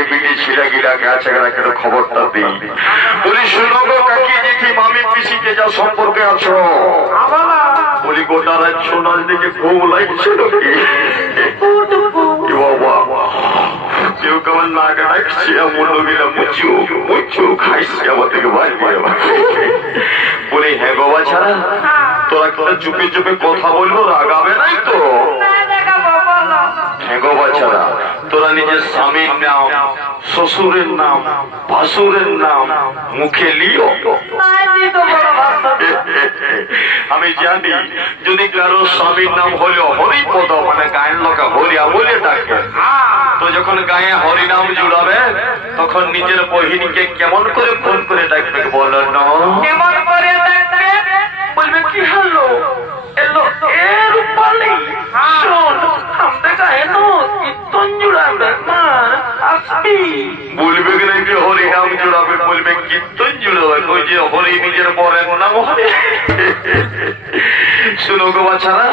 এদিকে বিটি ছিলাগিলাকে আছে কেন খবরটা দিই। বলি শুনো গো কাকি জেঠি মামি পিসিতে যা সম্পর্কে আছো, বলি গোটা রাত সোনার দিকে ঘুম লাগছিল কি বাবা, কেউ কেমন নাকে ডাকছে মনে গেলা মুচু খাইছে আমার থেকে ভাই। বলি হ্যাঁ গো বাছারা, তোরা তোরা চুপে চুপে কথা বলবো, রাগাবে নাই তো? হ্যাঁ গো বাছারা, তোরা নিজের স্বামীর নাম, শ্বশুরের নাম, ভাসুরের নাম মুখে লিও। আমি জানি যদি কারো স্বামীর নাম হলো হরিপদ, মানে গায়ের লোকে হরিয়া বলে ডাকে, তো যখন গায়ে হরি নাম জুড়াবে তখন নিজের বহিনীকে কেমন করে ফোন করে ডাকবে বলো না? কেমন করে ডাকবে? বলবে কি হলো এলো এর পালি শোন আমরা গায়ে নো কীর্তন জুড়াবে মা আসবি। বলবে কি নাকি হরি নাম জুড়াবে, বলবে কীর্তন জুড়াবে, ওই যে হরি নিজের পরের নাম হবে। শুনো গো বাছারা,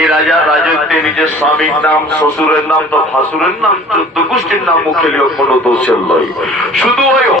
এই রাজা রাজত্বে নিজের স্বামীর নাম, শ্বশুরের নাম, তো ভাসুরের নাম, 14 গোষ্ঠীর নাম মুখে লিও, কোনো দোষের নয়। শুধু ওই